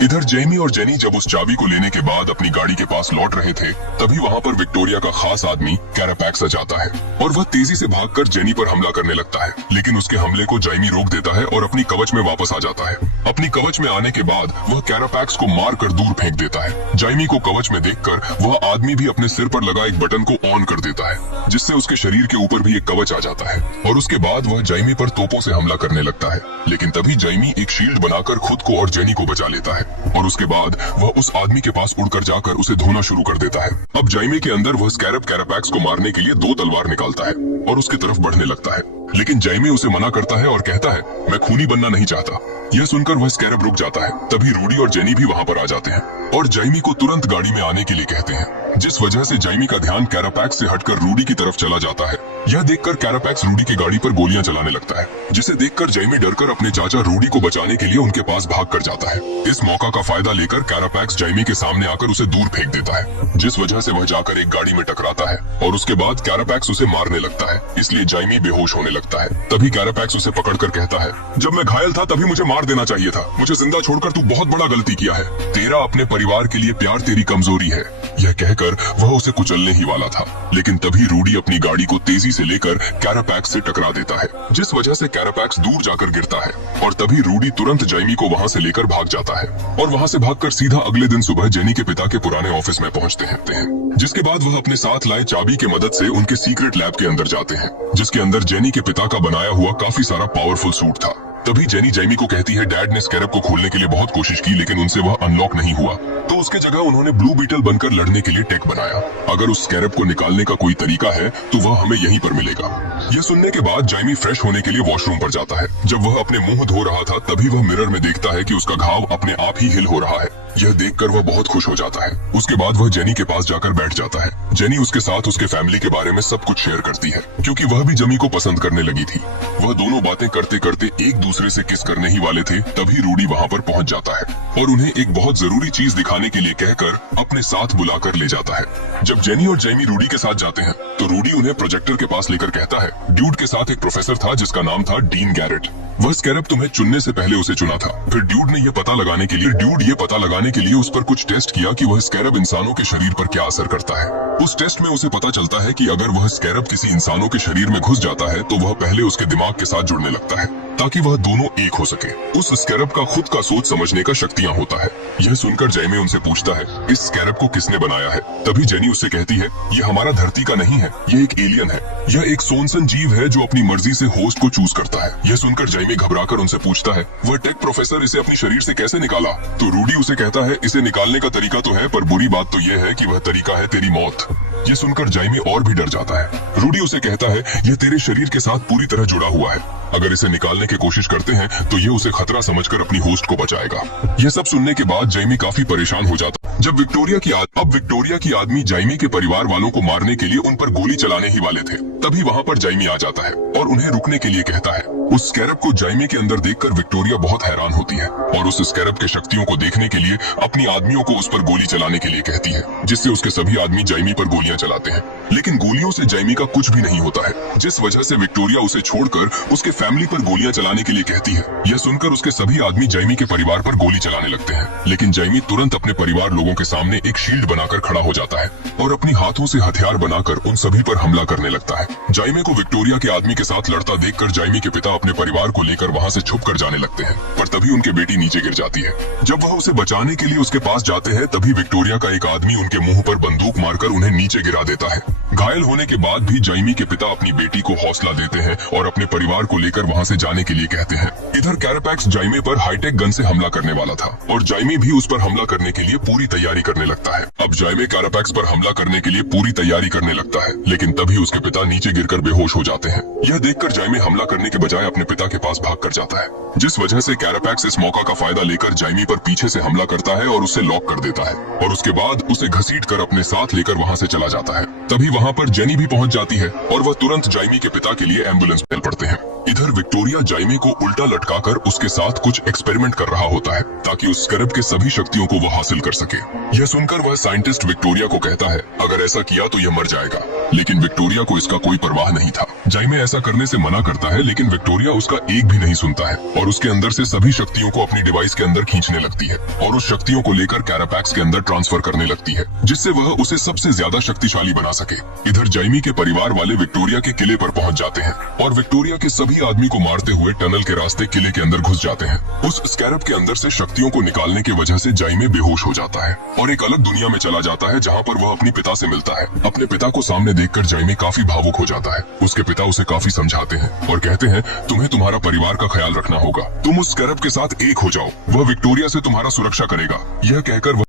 इधर जेमी और जेनी जब उस चाबी को लेने के बाद अपनी गाड़ी के पास लौट रहे थे, तभी वहाँ पर विक्टोरिया का खास आदमी कैरापैक्स आ जाता है और वह तेजी से भागकर जेनी पर हमला करने लगता है। लेकिन उसके हमले को जेमी रोक देता है और अपनी कवच में वापस आ जाता है। अपनी कवच में आने के बाद वह कैरापैक्स को मारकर दूर फेंक देता है। जेमी को कवच में देखकर वह आदमी भी अपने सिर पर लगा एक बटन को ऑन कर देता है, जिससे उसके शरीर के ऊपर भी एक कवच आ जाता है और उसके बाद वह जेमी पर तोपों से हमला करने लगता है। लेकिन तभी जेमी एक शील्ड बनाकर खुद को और जेनी को बचा लेता है और उसके बाद वह उस आदमी के पास उड़कर जाकर उसे धोना शुरू कर देता है। अब जेमी के अंदर वह स्कैरब कैरापैक्स को मारने के लिए 2 तलवार निकालता है और उसके तरफ बढ़ने लगता है। लेकिन जेमी उसे मना करता है और कहता है, मैं खूनी बनना नहीं चाहता। यह सुनकर वह स्कैरब रुक जाता है। तभी रूडी और जेनी भी वहाँ पर आ जाते हैं और जेमी को तुरंत गाड़ी में आने के लिए कहते हैं, जिस वजह से जेमी का ध्यान कैरापैक्स से हटकर रूडी की तरफ चला जाता है। यह देखकर कैरापैक्स रूडी की गाड़ी पर गोलियां चलाने लगता है, जिसे देखकर जेमी डरकर अपने चाचा रूडी को बचाने के लिए उनके पास भाग कर जाता है। इस मौका का फायदा लेकर कैरापैक्स जेमी के सामने आकर उसे दूर फेंक देता है, जिस वजह से वह जाकर एक गाड़ी में टकराता है और उसके बाद कैरापैक्स उसे मारने लगता है, इसलिए जेमी बेहोश होने लगता है। तभी कैरापैक्स उसे पकड़कर कहता है, जब मैं घायल था तभी मुझे मार देना चाहिए था। मुझे जिंदा छोड़कर तू बहुत बड़ा गलती किया है। तेरा अपने परिवार के लिए प्यार तेरी कमजोरी है। यह कहकर वह उसे कुचलने ही वाला था, लेकिन तभी रूडी अपनी गाड़ी को तेजी से लेकर कैरापैक्स से टकरा देता है, जिस वजह से कैरापैक्स दूर जाकर गिरता है और तभी रूडी तुरंत जेमी को वहाँ से लेकर भाग जाता है और वहाँ से भागकर सीधा अगले दिन सुबह जेनी के पिता के पुराने ऑफिस में पहुँचते हैं, जिसके बाद वह अपने साथ लाए चाबी की मदद से उनके सीक्रेट लैब के अंदर जाते हैं, जिसके अंदर जेनी के पिता का बनाया हुआ काफी सारा पावरफुल सूट था। तभी जेनी जेमी को कहती है, डैड ने स्कैरब को खोलने के लिए बहुत कोशिश की, लेकिन उनसे वह अनलॉक नहीं हुआ, तो उसके जगह उन्होंने ब्लू बीटल बनकर लड़ने के लिए टेक बनाया। अगर उस स्कैरब को निकालने का कोई तरीका है तो वह हमें यहीं पर मिलेगा। यह सुनने के बाद जेमी फ्रेश होने के लिए वॉशरूम पर जाता है। जब वह अपने मुंह धो रहा था तभी वह मिरर में देखता है कि उसका घाव अपने आप ही हिल हो रहा है। यह देखकर वह बहुत खुश हो जाता है। उसके बाद वह जेनी के पास जाकर बैठ जाता है। जेनी उसके साथ उसके फैमिली के बारे में सब कुछ शेयर करती है, क्योंकि वह भी जेमी को पसंद करने लगी थी। वह दोनों बातें करते करते एक दूसरे से किस करने ही वाले थे, तभी रूडी वहाँ पर पहुँच जाता है और उन्हें एक बहुत जरूरी चीज दिखाने के लिए कहकर अपने साथ बुलाकर ले जाता है। जब जेनी और जेमी रूडी के साथ जाते हैं तो रूडी उन्हें प्रोजेक्टर के पास लेकर कहता है, ड्यूड के साथ एक प्रोफेसर था जिसका नाम था डीन गैरेट। वह स्कैरब तुम्हें चुनने से पहले उसे चुना था। फिर ड्यूड ने यह पता लगाने के लिए उस पर कुछ टेस्ट किया कि वह स्कैरब इंसानों के शरीर पर क्या असर करता है। उस टेस्ट में उसे पता चलता है कि अगर वह स्कैरब किसी इंसानों के शरीर में घुस जाता है तो वह पहले उसके दिमाग के साथ जुड़ने लगता है, ताकि वह दोनों एक हो सके। उस स्कैरब का खुद का सोच समझने का शक्तियाँ होता है। यह सुनकर जेमी उनसे पूछता है, इस स्कैरब को किसने बनाया है? तभी जेनी उससे कहती है, यह हमारा धरती का नहीं है, यह एक एलियन है। यह एक सोनसन जीव है जो अपनी मर्जी से होस्ट को चूज करता है। यह सुनकर जेमी घबराकर उनसे पूछता है, वह टेक प्रोफेसर इसे अपने शरीर से कैसे निकाला? तो रूडी उसे कहता है, इसे निकालने का तरीका तो है, पर बुरी बात तो यह है कि वह तरीका है तेरी मौत। ये सुनकर जेमी और भी डर जाता है। रूडी उसे कहता है, यह तेरे शरीर के साथ पूरी तरह जुड़ा हुआ है। अगर इसे निकालने की कोशिश करते हैं तो ये उसे खतरा समझकर अपनी होस्ट को बचाएगा। यह सब सुनने के बाद जेमी काफी परेशान हो जाता है। जब विक्टोरिया की आदमी जेमी के परिवार वालों को मारने के लिए उन पर गोली चलाने ही वाले थे, तभी वहाँ पर जेमी आ जाता है और उन्हें रुकने के लिए कहता है। उस स्कैरब को जेमी के अंदर देखकर विक्टोरिया बहुत हैरान होती है और उस स्कैरब के शक्तियों को देखने के लिए अपनी आदमियों को उस पर गोली चलाने के लिए कहती है, जिससे उसके सभी आदमी जेमी पर गोलियां चलाते हैं। लेकिन गोलियों से जेमी का कुछ भी नहीं होता है, जिस वजह से विक्टोरिया उसे छोड़कर उसके फैमिली पर गोलियां चलाने के लिए कहती है। यह सुनकर उसके सभी आदमी जेमी के परिवार पर गोली चलाने लगते हैं, लेकिन जेमी तुरंत अपने परिवार लोगों के सामने एक शील्ड बनाकर खड़ा हो जाता है और अपनी हाथों से हथियार बनाकर उन सभी पर हमला करने लगता है। जेमी को विक्टोरिया के आदमी के साथ लड़ता देखकर जेमी के पिता अपने परिवार को लेकर वहाँ से छुप कर जाने लगते हैं, पर तभी उनके बेटी नीचे गिर जाती है। जब वह उसे बचाने के लिए उसके पास जाते हैं तभी विक्टोरिया का एक आदमी उनके मुंह पर बंदूक मारकर उन्हें नीचे गिरा देता है। घायल होने के बाद भी जेमी के पिता अपनी बेटी को हौसला देते हैं और अपने परिवार को लेकर वहाँ से जाने के लिए कहते हैं। इधर कैरापैक्स जेमी पर हाईटेक गन से हमला करने वाला था और जेमी भी उस पर हमला करने के लिए पूरी तैयारी करने लगता है। अब जेमी कैरापैक्स पर हमला करने के लिए पूरी तैयारी करने लगता है, लेकिन तभी उसके पिता नीचे गिरकर बेहोश हो जाते हैं। यह देखकर जेमी हमला करने के बजाय अपने पिता के पास भाग कर जाता है, जिस वजह से कैरापैक्स इस मौका का फायदा लेकर जेमी पर पीछे से हमला करता है और उसे लॉक कर देता है और उसके बाद उसे घसीट कर अपने साथ लेकर वहाँ से चला जाता है। तभी वहाँ पर जेनी भी पहुँच जाती है और वह तुरंत जेमी के पिता के लिए एम्बुलेंस भेज पड़ते हैं। इधर विक्टोरिया जाइमे को उल्टा लटकाकर उसके साथ कुछ एक्सपेरिमेंट कर रहा होता है ताकि उस स्कैरब के सभी शक्तियों को वह हासिल कर सके। यह सुनकर वह साइंटिस्ट विक्टोरिया को कहता है अगर ऐसा किया तो यह मर जाएगा, लेकिन विक्टोरिया को इसका कोई परवाह नहीं था। जाइमे ऐसा करने से मना करता है, लेकिन विक्टोरिया उसका एक भी नहीं सुनता है और उसके अंदर से सभी शक्तियों को अपनी डिवाइस के अंदर खींचने लगती है और उस शक्तियों को लेकर कैरापैक्स के अंदर ट्रांसफर करने लगती है, जिससे वह उसे सबसे ज्यादा शक्तिशाली बना सके। इधर जाइमी के परिवार वाले विक्टोरिया के किले पर पहुंच जाते हैं और विक्टोरिया के सभी आदमी को मारते हुए टनल के रास्ते किले के अंदर घुस जाते हैं। उस स्कैरब के अंदर से शक्तियों को निकालने की वजह से जाइमे बेहोश हो जाता है और एक अलग दुनिया में चला जाता है, जहाँ पर वह अपने पिता से मिलता है। अपने पिता को सामने देखकर जाइमे काफी भावुक हो जाता है। उसके पिता उसे काफी समझाते हैं और कहते हैं तुम्हें तुम्हारा परिवार का ख्याल रखना होगा, तुम उस स्कैरब के साथ एक हो जाओ, वह विक्टोरिया से तुम्हारा सुरक्षा करेगा। यह कहकर